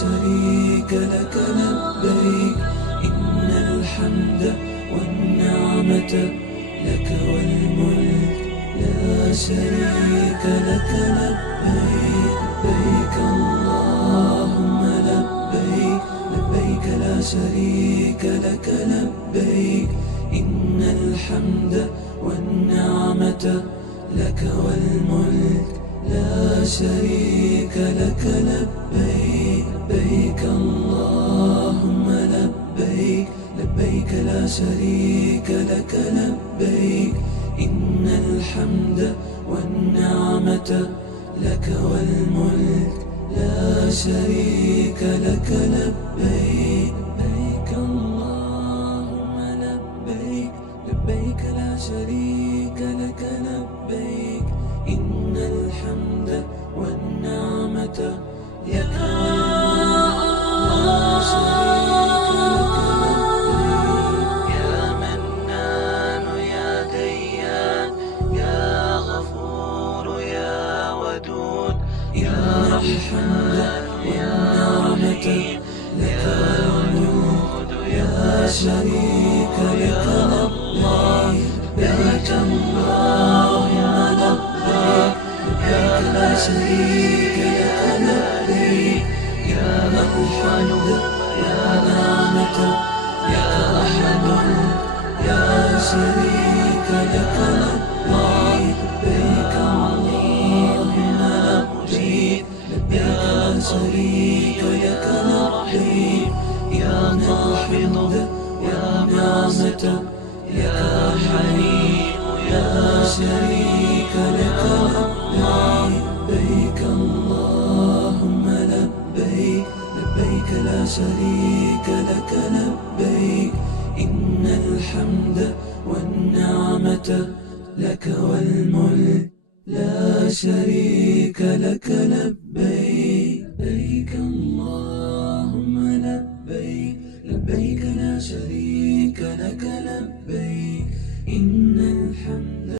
شريك لك لبيك إن الحمد والنعمة لك والملك لا شريك لك لبيك لبيك اللهم لبيك لبيك لا شريك لك لبيك إن الحمد والنعمة لك والملك لا شريك لك لبيك لبيك اللهم لبيك لبيك لا شريك لك لبيك إن الحمد والنعمة لك والملك لا شريك لك لبيك لبيك اللهم لبيك لبيك لا شريك لك لبيك إن الحمد والنعمة لك والملك لا شريك لك لبيك يا منان يا ديان يا غفور يا ودود يا رحمن والنعمة لك والملك يا شريك لك لبيك اللهم لبيك لبيك لا شريك لك لبيك يا الحمد يا نعمة يا أحد يا شريك لك لبيك لبيك اللهم لبيك لبيك لا شريك لك لبيك يا الحمد يا نعمة يا حليم يا شريك لك لبيك اللهم لبيك لبيك لا شريك لك لبيك إن الحمد والنعمة لك والملك لا شريك لك لبيك لبيك اللهم لبيك لبيك لا شريك لك لبيك إن الحمد